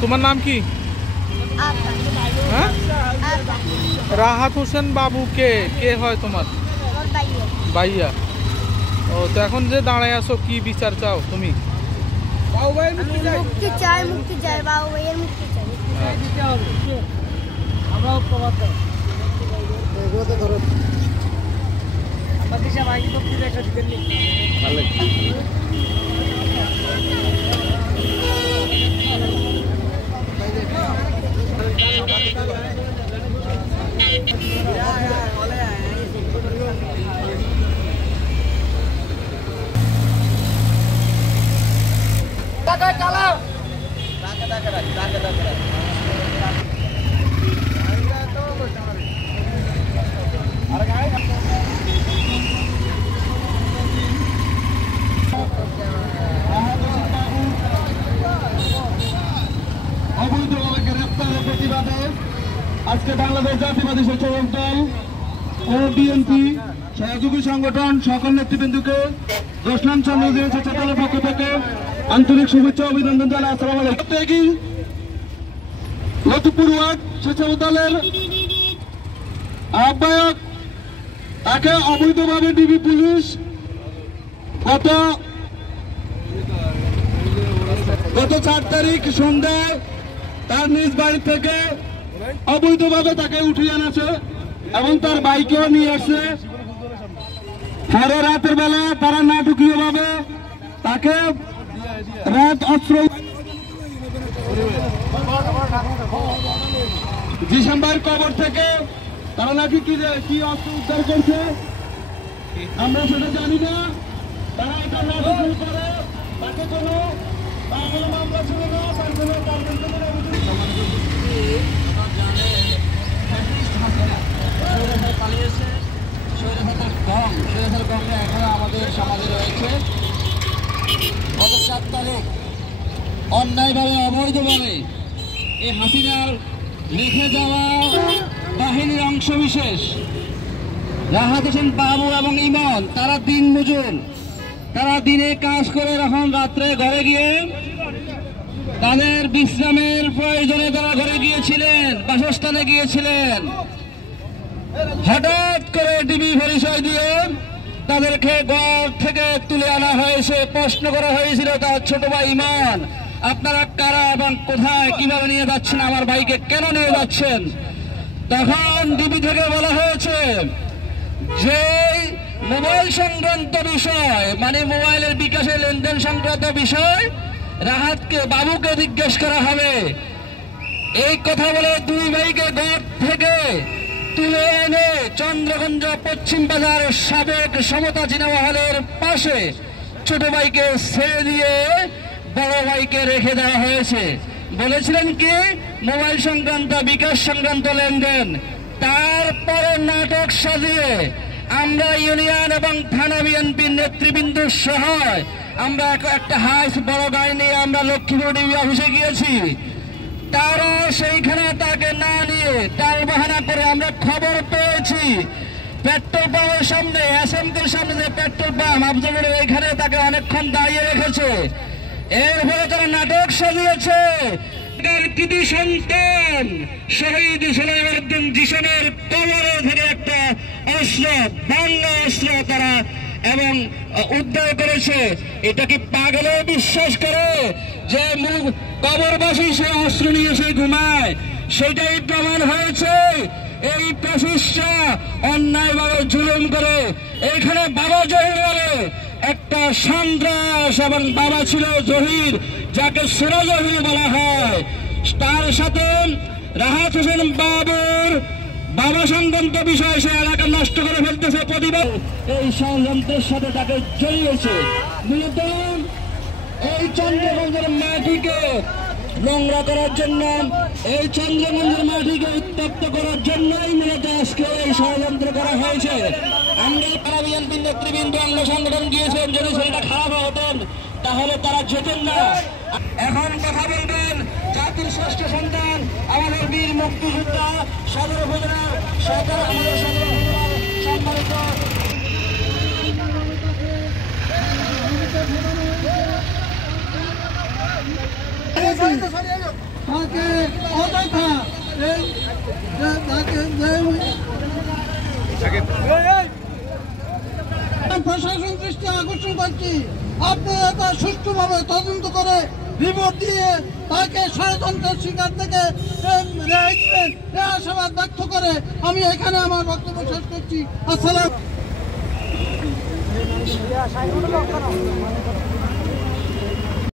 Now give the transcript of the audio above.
তোমার নাম কি? রাহাত হোসেন বাবু কে কে হয় তোমার? ভাইয়া। ও তো এখন যে দাঁড়ায় আছো কি বিচার চাও তুমি? মুক্তি চাই, মুক্তি চাই, বাবু ভাইয়ের মুক্তি চাই। আমরাও প্রবাদ দাও এগুলোতে ধরো আমরা দিশা ভাই মুক্তি দেখা দিতেন নি ভালো টাকা কালা টাকা অবৈধভাবে গ্রেপ্তারের প্রতিবাদে আজকে বাংলাদেশ জাতীয়বাদী স্বেচ্ছাসেবক দল ও বিএনপি সহযোগী সংগঠন সকল নেতৃবৃন্দকে রোশনান চন্দ্র স্বেচ্ছা দলের পক্ষ থেকে আন্তরিক শুভেচ্ছা অভিনন্দন জানাই। আসসালামু আলাইকুম। লতিফপুর ওয়ার্ড স্বেচ্ছাসেবক দলের আহ্বায়ক তাকে অবৈধভাবে ডিবি পুলিশ গত 4 তারিখ সন্ধ্যায় তার নিজ বাড়ি থেকে অবৈধভাবে তাকে উঠিয়ে আনছে এবং তার বাইকেও নিয়ে আসছে। পরে রাতের বেলা তারা নাটকীয়ভাবে তাকে রাত অস্ত্র ডিসেম্বর কবর থেকে তারা নাকি কি অস্ত্র উদ্ধার করছে আমরা সেটা জানি না। তারা এটা নাটক করে তাকে কোনো মামলা ছিল না, তার কোনো পালিয়েছে। স্বৈরাচার গঙ্গে এখনো আমাদের সমাজে রয়েছে। গত 4 তারিখ অন্যায়ভাবে অবৈধভাবে এই হাসিনার রেখে যাওয়া বাহিনীর অংশ বিশেষ রাহাত হোসেন বাবু এবং ইমন তারা দিন মজুর, তারা দিনে কাজ করে এখন রাত্রে ঘরে গিয়ে তাদের বিশ্রামের প্রয়োজনে তারা ঘরে গিয়েছিলেন, বাসস্থানে গিয়েছিলেন। হঠাৎ করে ডিবি পরিচয় দিয়ে তাদেরকে ঘর থেকে তুলে আনা হয়েছে। প্রশ্ন করা হয়েছিল তার ছোট ভাই ইমন, আপনারা কারা এবং কোথায় কিভাবে নিয়ে যাচ্ছেন, আমার ভাইকে কেন নিয়ে যাচ্ছেন? তখন ডিবি থেকে বলা হয়েছে যে মোবাইল সংক্রান্ত বিষয়, মানে মোবাইলের বিকাশের লেনদেন সংক্রান্ত বিষয় রাহাতকে বাবুকে জিজ্ঞেস করা হবে। এই কথা বলে 2 ভাইকে ঘর থেকে তুলে এনে চন্দ্রগঞ্জ পশ্চিম বাজার সাবেক সমতা সিনেমা হলের পাশে ছোট ভাইকে ছেড়ে দিয়ে বড় ভাইকে রেখে দেওয়া হয়েছে। বলেছিলেন কি মোবাইল সংক্রান্ত বিকাশ সংক্রান্ত লেনদেন। তারপরে নাটক সাজিয়ে আমরা ইউনিয়ন এবং থানা বিএনপির নেতৃবৃন্দ সহ আমরা একটা হাইস বড় গাড়ি নিয়ে আমরা লক্ষ্মীপুর ডিবি অফিসে গিয়েছি। তারা সেইখানে তাকে না নিয়ে তার বাহানা করে আমরা খবর পেয়েছি পেট্রোল পাম্পের সামনে, এসএমকের সামনে যে পেট্রোল পাম্প আফজলের এখানে তাকে অনেকক্ষণ দাঁড়িয়ে রেখেছে। এর ফলে তারা নাটক সাজিয়েছে কৃতি সন্তান শহীদ সোলাইমান জিসানের কবরে থেকে একটা অস্ত্র, বাংলা অস্ত্র তারা এবং উদ্ধার করেছে। এটা কি পাগলে বিশ্বাস করে যে কবরবাসী সে অস্ত্র নিয়ে সে ঘুমায়? সেটাই প্রমাণ হয়েছে। এই ফ্যাসিস্টরা অন্যায়ভাবে জুলুম করে। এইখানে বাবা জহির বলে একটা সন্ত্রাস এবং বাবা ছিল জহির, যাকে সুরা জহির বলা হয়। তার সাথে রাহাত হোসেন বাবুর বাবা সংক্রান্ত বিষয় সে এলাকা নষ্ট করে ফেলতেছে প্রতিবাদ। এই ষড়যন্ত্রের সাথে তাকে জড়িয়েছে। মূলত এই চন্দ্রগঞ্জের মাটিকে নোংরা করার জন্য, এই চন্দ্রগঞ্জের মাটিকে উত্তপ্ত করার জন্যই মূলত আজকে এই ষড়যন্ত্র করা হয়েছে। আমরা তারা বিএনপির নেতৃবৃন্দ অঙ্গ সংগঠন গিয়েছেন, যদি সেটা খারাপ হতেন তাহলে তারা যেতেন না। এখন কথা বলবেন জাতির শ্রেষ্ঠ সন্তান আমাদের বীর মুক্তিযোদ্ধা সদর উপজেলার আমাদের সদর তাকে অযথা প্রশাসন দৃষ্টি আকর্ষণ করছি, আপনারা তা সুষ্ঠুভাবে তদন্ত করে রিপোর্ট দিয়ে তাকে ষড়যন্ত্রের শিকার থেকে রেহাই দিবেন, এ আশাবাদ ব্যক্ত করে আমি এখানে আমার বক্তব্য শেষ করছি। আসসালাম।